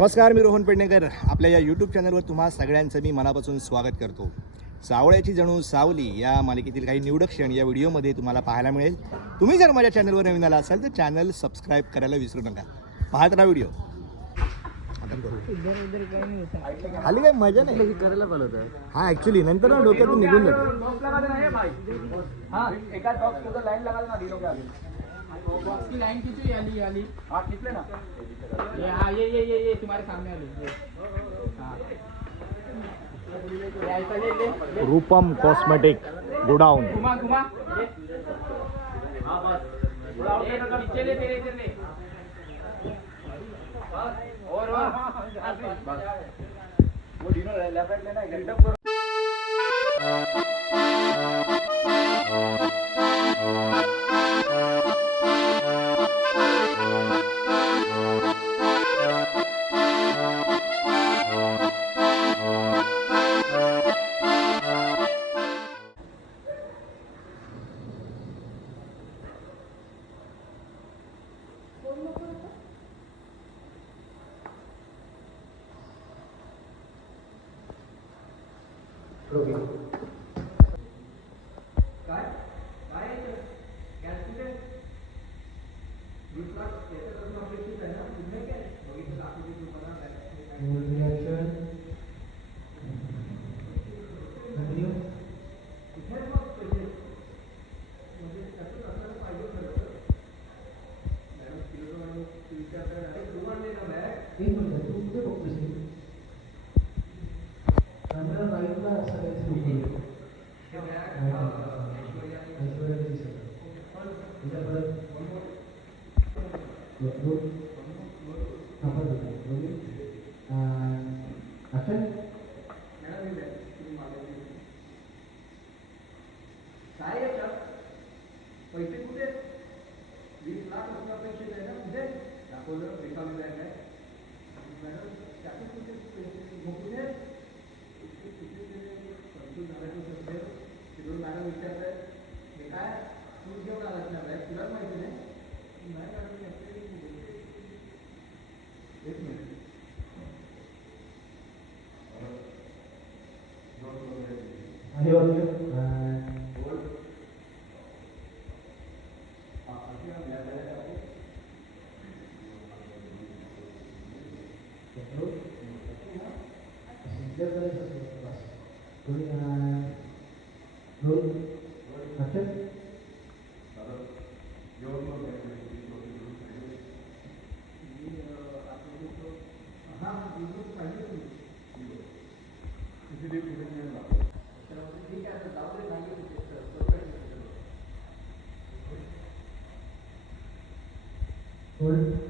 नमस्कार मी रोहन पेडणेकर. आपल्या या यूट्यूब चॅनलवर तुम्हा सगळ्यांचं मी मनापासून स्वागत करतो. सावळ्याची जणू सावली या मालिकेतील काही निवडक क्षण या व्हिडिओमध्ये तुम्हाला पाहायला मिळेल. तुम्ही जर माझ्या चॅनलवर नवीन आला असाल तर चॅनल सबस्क्राईब करायला विसरू नका. पाहत राहा व्हिडिओ. खाली काय मजा नाही. करायला पाहिलं होतं हा ऍक्च्युली नंतर ना डोक्यातून निघून जातो. बॉक्स की लाइन खींचो ये वाली वाली। हाँ खींच लेना। ये हाँ ये ये ये ये तुम्हारे सामने वाली ये। हाँ। रूपम कॉस्मेटिक गोडाऊन घुमा घुमा। हाँ बस पीछे ले तेरे इधर ले। और और। बस। वो डिनो लेफ़्ट राइट लेना एकदम Lord.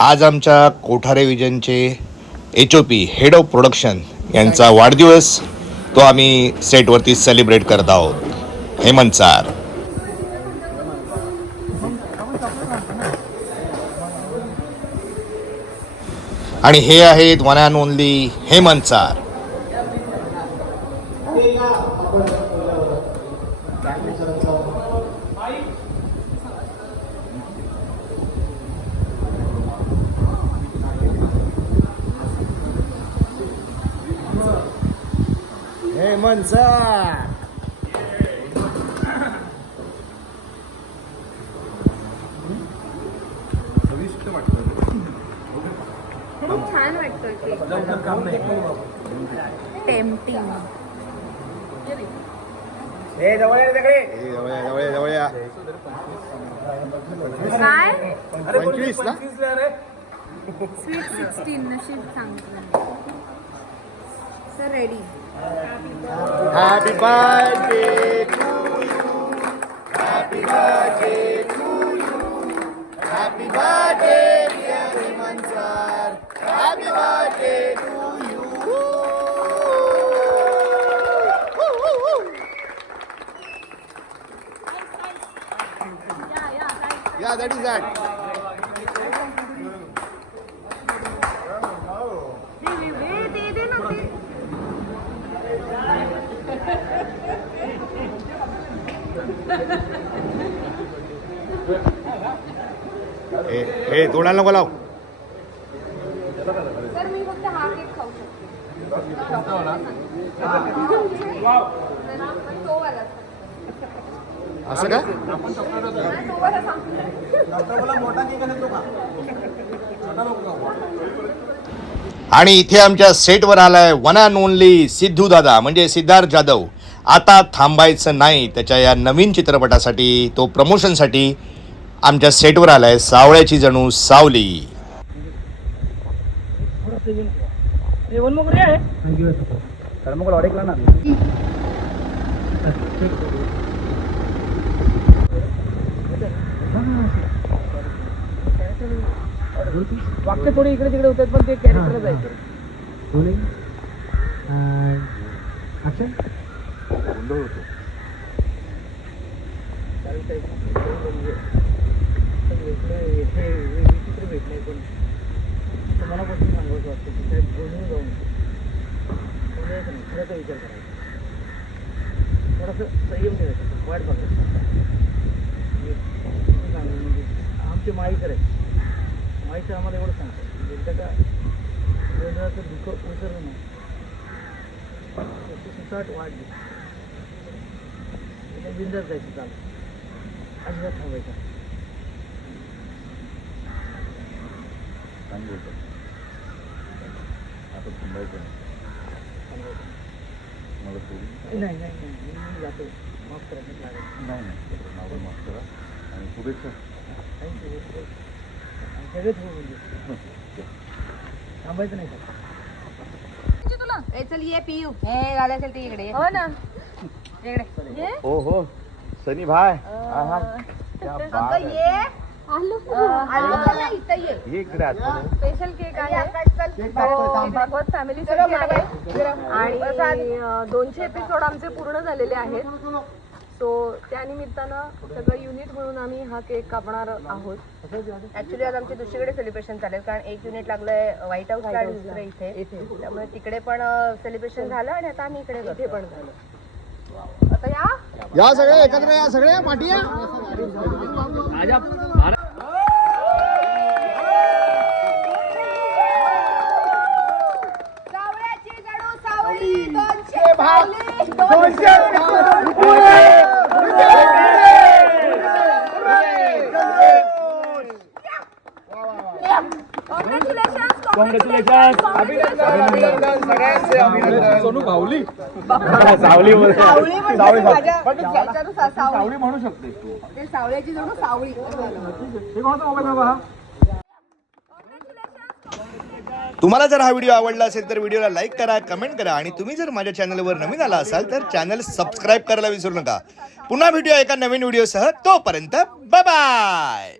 आज आमच्या Kothare विजनचे H O P head of production यांचा वाढदिवस तो आम्ही सेटवरती सेलिब्रेट करत आहोत. हेमंत सार आणि हे आहेत वन अँड ओनली हेमंत सार हेमंत सर खूप छान वाटतं केक टेम्पटिंग हे जवळ या, जवळ या, जवळ या. काय? पंचवीस ना? स्वीट सिक्स्टीन नशीब सांगतो sir ready Happy birthday to you. Happy birthday to you. Happy birthday, dear Viman. Happy birthday to you. Yeah, that is that. हे तोंडाला नको लाव. असं का नाही, तो वाला सांगतो आणि इथे आमच्या सेटवर आलाय वन अँड ओनली सिद्धू दादा म्हणजे सिद्धार्थ जाधव. आता थांबायचं नाही त्याच्या या नवीन चित्रपटासाठी तो प्रमोशनसाठी आमच्या सेटवर आलाय सावळ्याची जणू सावली. वाक्य थोडी इकडे तिकडे होतात पण ते कॅरेक्टर जायचं विचित्र भेटणे पण असं मनापासून सांगायचं वाटतं की साहेब बोलून जाऊन बोलायचं नाही खऱ्याचा विचार करायचा थोडंसं संयम ठेवायचं वाट बघायचं. मी सांगेन म्हणजे आमचे माईकर आहेत. माईचं आम्हाला एवढं सांगतं एकदा का गोंधळाचं दुःख विसरलं नाही त्याची सुसाट वाढली बिंदास जायचं चालू. अजिबात थांबायचं नाही नाही नाही. मी जातो. माफ करा मी लागेल थँक्यू सगळेच हो म्हणजे थांबायचं नाही तुला? ए चल ये पियू. हे झालं असेल ते इकडे हो ना. इकडे. ये. हो हो सनी ये चला इथं ये. स्पेशल केक आहे. हो, भागवत फॅमिली आणि अ, दोनशे एपिसोड आमचे पूर्ण झालेले आहेत. सो त्यानिमित्तानं सगळं युनिट म्हणून आम्ही हा केक कापणार आहोत. ऍक्च्युली आज आमचे दुसरीकडे सेलिब्रेशन चालेल कारण एक युनिट लागलंय व्हाईट हाऊसला आणि दुसरं इथे. त्यामुळे तिकडे पण सेलिब्रेशन झालं आणि आता आम्ही इकडे इथे पण झालं. आता या. या सगळे एकत्र या सगळे पाठी या. सावळ्याची सावली सावळी म्हणू शकते. ते सावळ्याची जणू सावळी तुम्हाला जर हा व्हिडिओ आवडला असेल तर व्हिडिओला लाईक करा कमेंट करा आणि तुम्ही जर माझ्या चॅनलवर नवीन आला असाल तर चॅनल सबस्क्राईब करायला विसरू नका. पुन्हा व्हिडिओ एका नवीन व्हिडिओसह. तोपर्यंत बाय